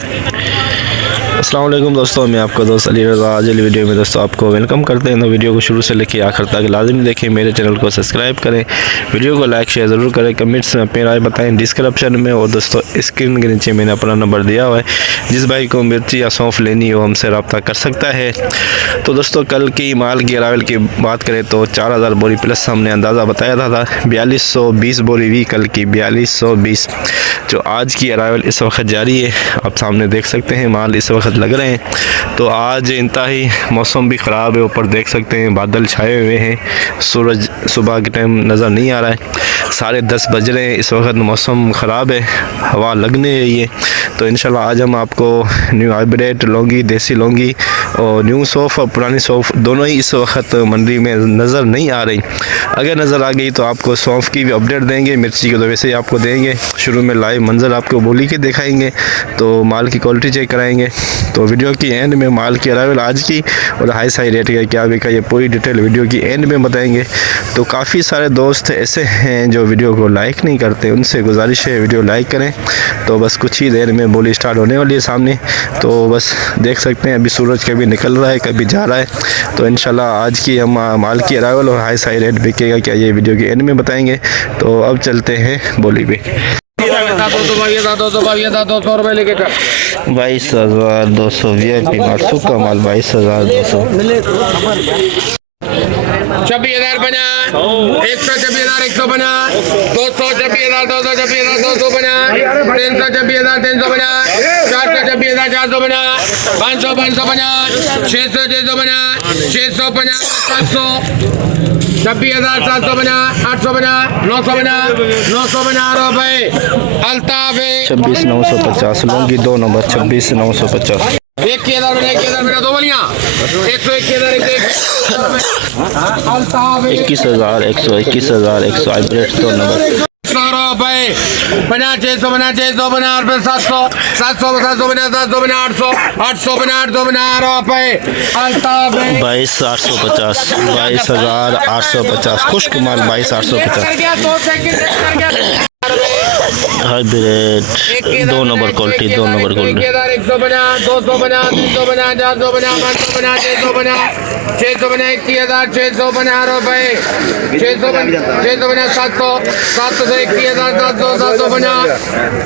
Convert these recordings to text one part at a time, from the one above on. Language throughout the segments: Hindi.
अस्सलाम वालेकुम दोस्तों, मैं आपका दोस्त अली रज़ा। आज वाली वीडियो में दोस्तों आपको वेलकम करते हैं। तो वीडियो को शुरू से लेकर आखिर तक लाजमी देखें, मेरे चैनल को सब्सक्राइब करें, वीडियो को लाइक शेयर ज़रूर करें, कमेंट्स में अपनी राय बताएं डिस्क्रिप्शन में। और दोस्तों स्क्रीन के नीचे मैंने अपना नंबर दिया हुआ है, जिस भाई को मिर्ची या सौंफ लेनी हो हमसे रब्ता कर सकता है। तो दोस्तों कल की माल की अरावल की बात करें तो 4000 बोरी प्लस हमने अंदाज़ा बताया था 4220 बोरी भी कल की 4220, जो आज की अरावल इस वक्त जारी है। आप सामने देख सकते हैं माल इस वक्त लग रहे हैं। तो आज इंतहाई मौसम भी ख़राब है, ऊपर देख सकते हैं बादल छाए हुए हैं, सूरज सुबह के टाइम नज़र नहीं आ रहा है। 10:30 बज रहे हैं, इस वक्त मौसम ख़राब है, हवा लगने रही है। तो इंशाल्लाह आज हम आपको न्यू हाइब्रिड लौंगी, देसी लौंगी और न्यू सौफ और पुरानी सौफ दोनों ही इस वक्त मंडी में नज़र नहीं आ रही। अगर नज़र आ गई तो आपको सौंफ की भी अपडेट देंगे, मिर्ची की तो वैसे ही आपको देंगे। शुरू में लाइव मंजर आपको बोली के दिखाएंगे, तो माल की क्वालिटी चेक कराएंगे। तो वीडियो की एंड में माल की अरावल आज की और हाई साई रेट का क्या बिका, ये पूरी डिटेल वीडियो की एंड में बताएंगे। तो काफ़ी सारे दोस्त ऐसे हैं जो वीडियो को लाइक नहीं करते, उनसे गुजारिश है वीडियो लाइक करें। तो बस कुछ ही देर में बोली स्टार्ट होने वाली है सामने, तो बस देख सकते हैं अभी सूरज कभी निकल रहा है कभी जा रहा है। तो इंशाल्लाह आज की हम माल की अरावल और हाई साई रेट बिकेगा क्या, ये वीडियो के एंड में बताएंगे। तो अब चलते हैं बोली पे। 22,200 VIP माल, सूखा माल 22,200। 26,050, 126,150, 226,250, 326,350, 426,450, 500, 600, 650, 700, 26,750, 850, 950 रुपए। अल्ताफ 26,950 लौंगी 2 नंबर 26,950। 1,000 दो बलियां 101,000 अल्ताफ 21,000 121,000 हाइब्रिड 2 नंबर 100 रुपए। 50, 650, 650, 700, 750, 800 रुपए। अल्ताफ 22,850 22,850 खुश्क माल 22,850 hybrid 2 number quality 2 number quality 150, 250, 350, 450, 550, 650, 21,650 रुपए। 650, 700 से 21,700, 750,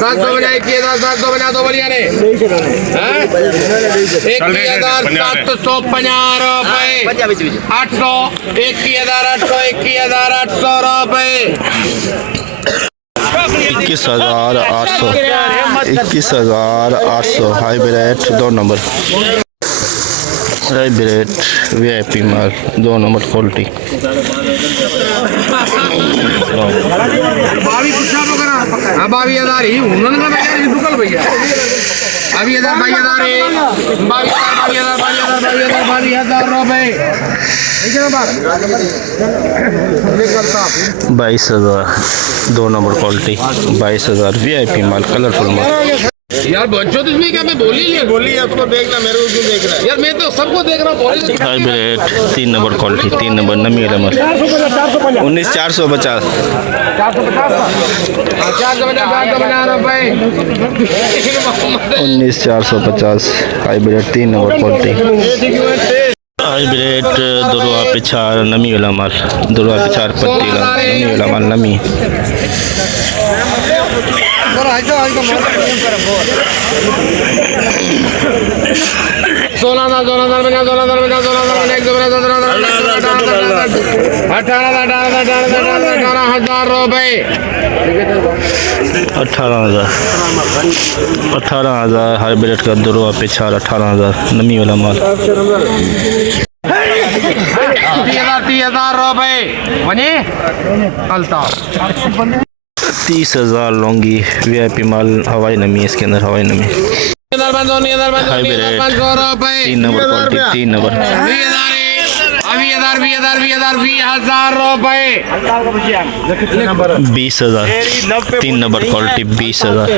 21,750 दो बलिया ने 21,750 रुपए। 800, 21,800, 21,800 रुपए। 21,800 21,800 हाइब्रिड 2 नंबर हाइब्रिड VIP माल 2 नंबर क्वालिटी। अभी हजार ही उन्होंने दुकल भैया अभी 22,000 रुपए। 22,000 2 नंबर क्वालिटी 22,000 VIP माल कलरफुल माल। यार बच्चों तो इसमें क्या, मैं बोली है उसको देखना, मेरे को क्यों देख रहा है यार, मैं तो सबको देख रहा हूँ। हाइब्रिड 3 नंबर क्वालिटी 3 नंबर नमी वाला माल 19,450 19,450 हाइब्रिड 3 नंबर क्वालिटी। हाइब्रिड दुरुआ पिछाड़ नमी वाला माल दुरुआ पिछाड़ पत्ती का नमी वाला माल नमी 18,000 रुपए। 18,000 हाइब्रिड का दुरुआ पिछाड़ 18,000 नमी वाला माल 30,000 रुपए बने। अल्ताफ 30,000 लौंगी VIP माल हवाई नमी, इसके अंदर हवाई नमी हाइब्रिड 3 नंबर क्वालिटी 3 नंबर 20,000 रुपए। 20,000 3 नंबर क्वालिटी 20,000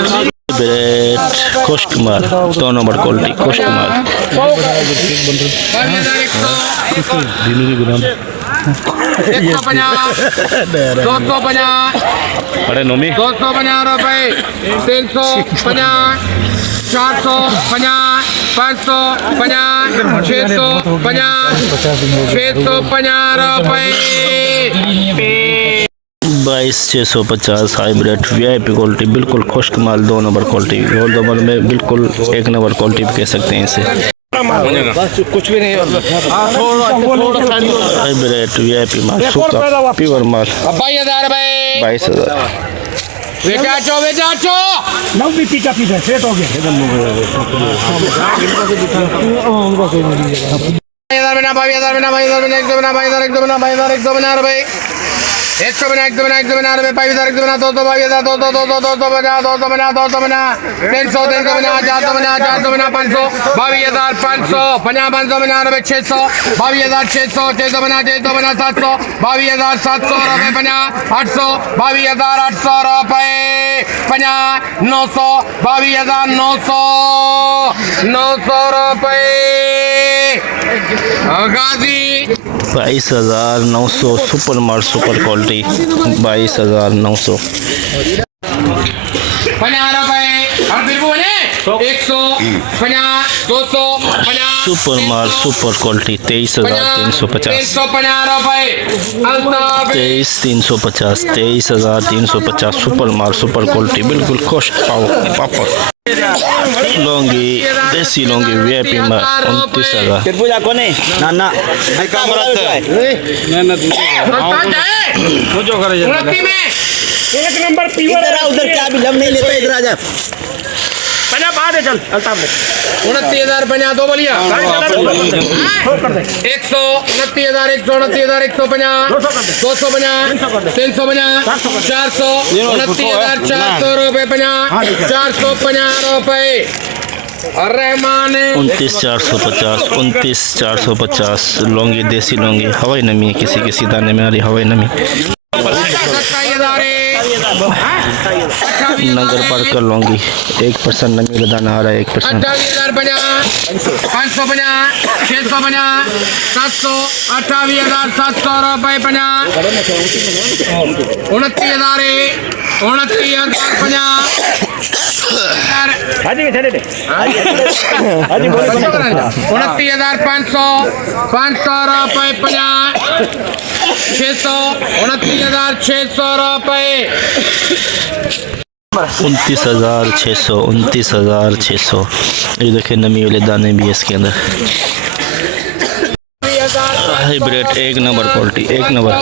हाइब्रिड खुश्क माल 2 नंबर क्वालिटी खुश्क माल 250 रुपए। 350 450 550 650 रुपए 22,650 हाइब्रिड वीआईपी क्वालिटी, बिल्कुल खुश्क माल, 2 नंबर क्वालिटी। और नंबर में बिल्कुल 1 नंबर क्वालिटी भी कह सकते हैं इसे। कुछ भी नहीं हाइब्रिड वीआईपी माल, सूखा प्योर माल, 22,000 रुपए 22,000। बेचाचो 900 रुपए गाजी 22,900 सुपर माल, सुपर क्वालिटी 22,900। 50 रुपए और फिर वो ने 150 250 सुपर माल, सुपर क्वालिटी 23,350। 350 रुपए अल्ताफ 23,350, 23,350 सुपर माल, सुपर क्वालिटी, बिल्कुल खुश्क पापड़। लौंगी, देसी लौंगी वीआईपी माल 29,000। एक नंबर पीवर उधर क्या भी लव नहीं लेता, इधर आ जा। 29,000 50 दो बोलिया 129,000 129,000 129,000 150 250 350 400 29,400 रुपए 50 450 रुपए रहमान 29,450, 29,450 लौंगी, देसी लौंगी। हवाई नमी है, किसी किसी दाने में आ रही हवाई नमी। नगर पार कर लौंगी, 1% नमी का दाना आ रहा है, 1%। 28,050 550 650 700 28,700 रुपए 50 29,000 29,050 29,500 500 रुपए 50 600 29,600 रुपए 29,600, 29,600। ये देखिए नमी वाले दाने भी है इसके अंदर। हाइब्रिड 1 नंबर क्वालिटी, 1 नंबर।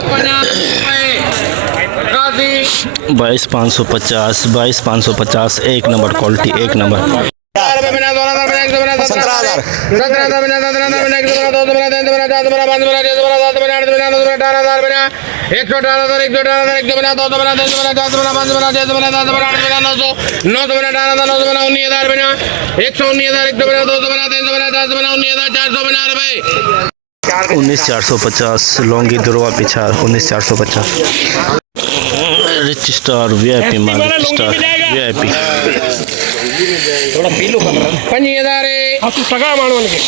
22,550, 22,550 1 नंबर क्वालिटी, 1 नंबर। 19,450 लौंगी दुरवा पिछाड़ 19,450। रिच स्टार वीआईपी माल, रिच स्टार वीआईपी थोड़ा पीलू कर रहा है। 5,000 सगा मानवन के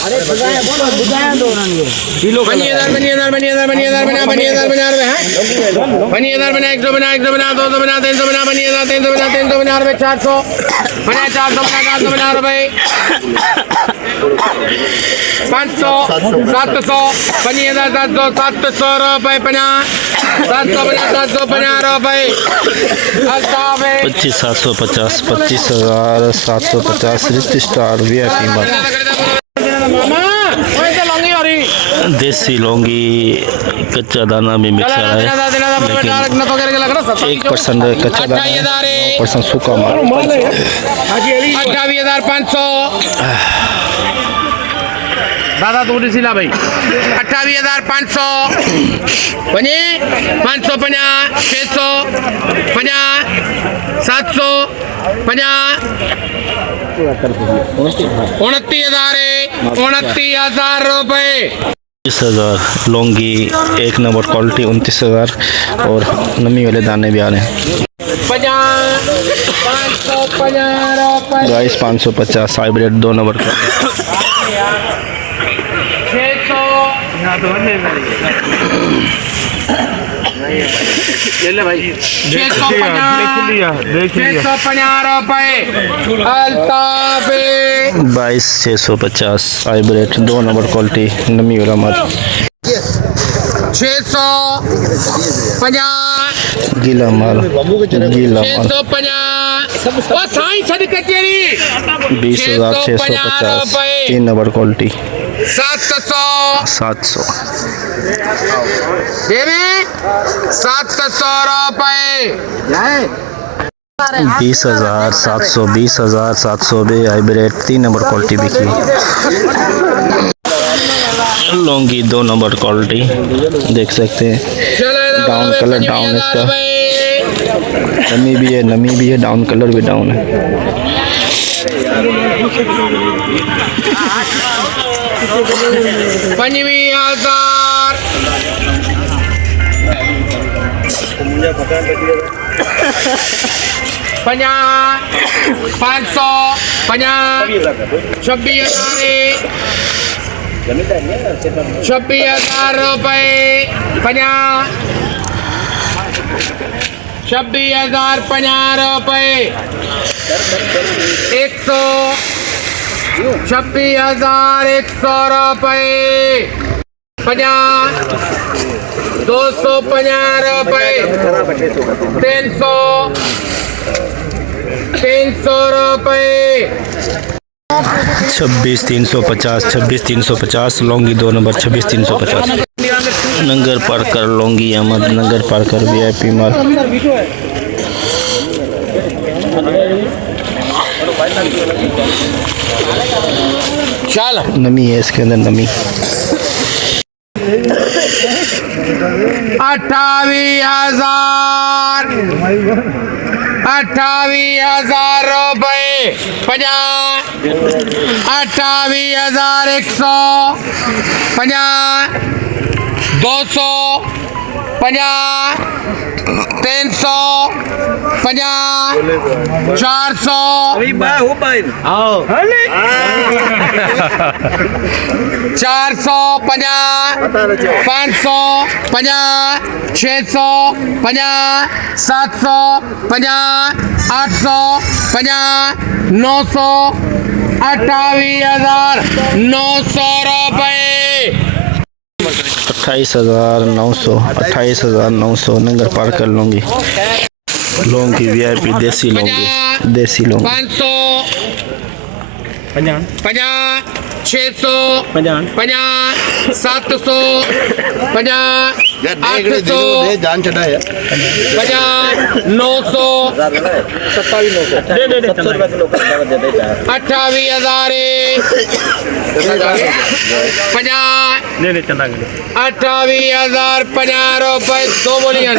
अरे बुझाया बोलो बुझाया दो ना ये पीलो 5,000 5,000 5,000 5,000 बना 5,000 बना रहे हैं 5,000 बना 100 बना 100 बना 200 बना 300 बना 5,000 300 बना 300 बना रुपए 400 बना 400 बना 400 बना रुपए 500 700 5,000 700 रुपए 50 700 बना 750 रुपए अल्ताफ 25,750, 25,750 रिच स्टार वीआईपी माल। देसी लौंगी, कच्चा दाना भी मिक्स आ रहा है, लेकिन 1% कच्चा दाना है, 9% सूखा माल। 28,500 दादा तो सिला भाई 28,500 बने 550 650 700 50 29,000 रुपए 29,000 लौंगी 1 नंबर क्वालिटी 29,000 और नमी वाले दाने भी आ रहे हैं। 22,550 हाइब्रिड 2 नंबर का 600 ले ले भाई 650 रुपए अल्ताफ 22,650 हाइब्रिड 2 नंबर क्वालिटी नमी वाला माल 650 गीला माल 650 ओ साईं छड़ कचेरी 20,650 3 नंबर क्वालिटी 700 देवी 700 रुपए 20,700 20,700 बे हाइब्रिड 3 नंबर क्वालिटी बिकी लॉन्गी 2 नंबर क्वालिटी देख सकते हैं डाउन कलर डाउन इसका नमी भी है डाउन कलर भी डाउन है पंजवी हजार 500 26,000 रुपए 26,050 रुपए 26,100 रुपए 250 रुपए 300 रुपए 26,350 लॉन्गी 2 नंबर 26,350 नंगर पार्कर लॉन्गी अहमद नंगर पार्कर VIP माल चल नमी है इसके अंदर नमी 28,000 रुपए 28,100 200 300 400 550 650 750 850 900 28,900 रुपए 28,900 नंगर पार्कर लूँगी लौंगी VIP देसी लौंगी 500 50 600 50 700 50 800 जान चढ़ा है 50 900 28,000 28,050 रुपए 2 बोलियां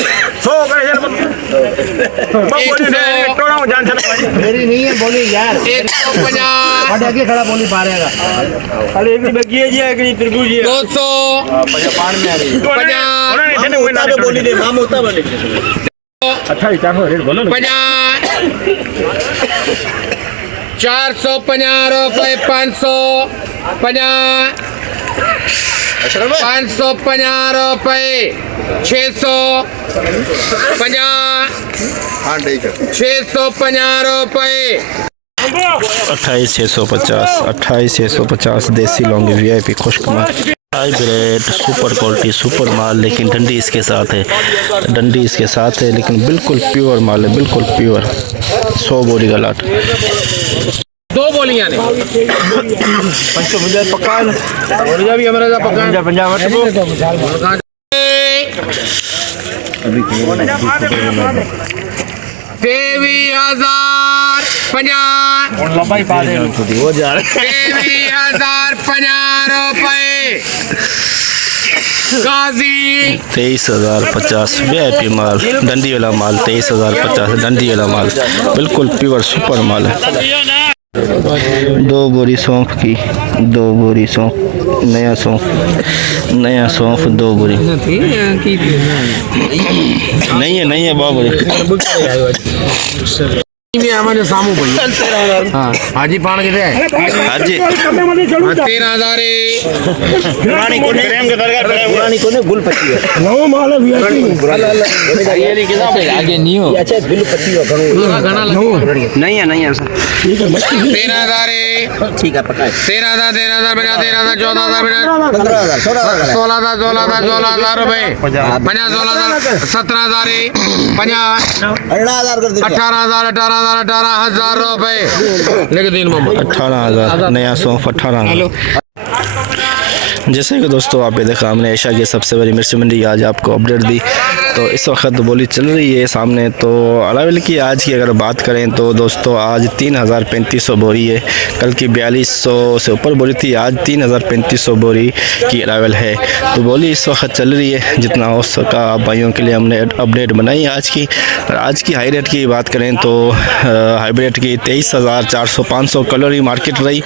मेरी नहीं है बोली यार 150 बड़े आगे खड़ा बोली पा रहेगा खाली एक बगी है जी एक प्रभु जी 200 पान में आ रही 50 बोली दे माम होता बोली 28,400 रेट बोलो 450 रुपए 550 550 रुपए 650 रुपए 28,650 देसी लौंगी VIP खुश्क माल हाइब्रिड सुपर क्वालिटी सुपर माल लेकिन डंडी इसके साथ है लेकिन बिल्कुल प्योर माल है बिल्कुल प्योर 100 बोरी का लाट 2 बोलियां ने पक्का और भी हमारा पक्का पंजाब अभी 23,050 लंबाई पा दे हो जा रहा 23,050 रुपए गाजी 23,050 VIP माल डंडी वाला माल 23,050 डंडी वाला माल बिल्कुल प्योर सुपर माल है 2 बोरी सौंफ की 2 बोरी सौंफ नया सौंफ 2 बोरी नहीं है 2 बोरी भी हमारे सामू भैया हाँ हाजी पान कितने है हाजी 13,000 पुरानी कोने पुरानी कोने गुल पत्ती है नवो माल है वीआईपी आगे नहीं हो अच्छा गुल पत्ती हो नहीं है सर 13,000 ठीक है पक्का है 13,000 बना 13,000 14,000 बना 16,000 रुपए 50 16,000 17,000 18,000 कर दे 18,000 रुपए लिख दिन मोहम्मद 18,000 नया सौंफ 18,000। जैसे कि दोस्तों आप ये देखा हमने एशिया की सबसे बड़ी मिर्च मंडी आज आपको अपडेट दी। तो इस वक्त बोली चल रही है सामने। तो अरावल की आज की अगर बात करें तो दोस्तों आज 3,3500 बोरी है। कल की 4,200 से ऊपर बोरी थी, आज 3,3500 बोरी की अरावल है। तो बोली इस वक्त चल रही है, जितना हो सका आप भाइयों के लिए हमने अपडेट बनाई आज की। और आज की हाई रेट की बात करें तो हाइब्रिड की 23,400-500 कलोरी मार्केट रही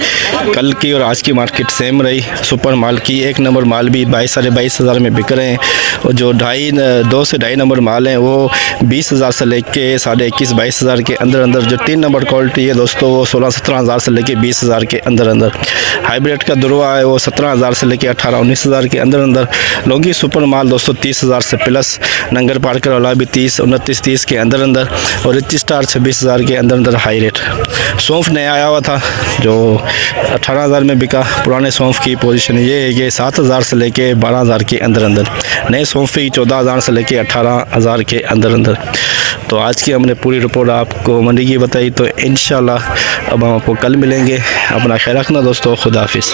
कल की, और आज की मार्केट सेम रही। सुपर माल की एक नंबर माल भी 22,000-22,500 में बिक रहे हैं, और जो 2 से 2.5 नंबर माल हैं वो 20,000 से लेके 21,500-22,000 के अंदर अंदर। जो 3 नंबर क्वालिटी है दोस्तों वो 16-17,000 से लेके 20,000 के अंदर अंदर। हाइब्रिड का दुरवा है वो 17,000 से लेके 18-19,000 के अंदर अंदर। लौंगी सुपर माल दोस्तों 30,000 से प्लस। नंगर पार्कर वाला भी 29-30 के अंदर अंदर, और रिच स्टार 26,000 के अंदर अंदर हाई रेट। सौंफ नया आया हुआ था जो 18,000 में बिका। पुराने सौंफ की पोजीशन ये है कि 7,000 से लेके 12,000 के अंदर अंदर। नए सौंफ ही 14,000 से लेके 18,000 के अंदर अंदर। तो आज की हमने पूरी रिपोर्ट आपको मंडी की बताई। तो इंशाल्लाह अब हम आपको कल मिलेंगे। अपना ख्याल रखना दोस्तों, खुदा हाफिज़।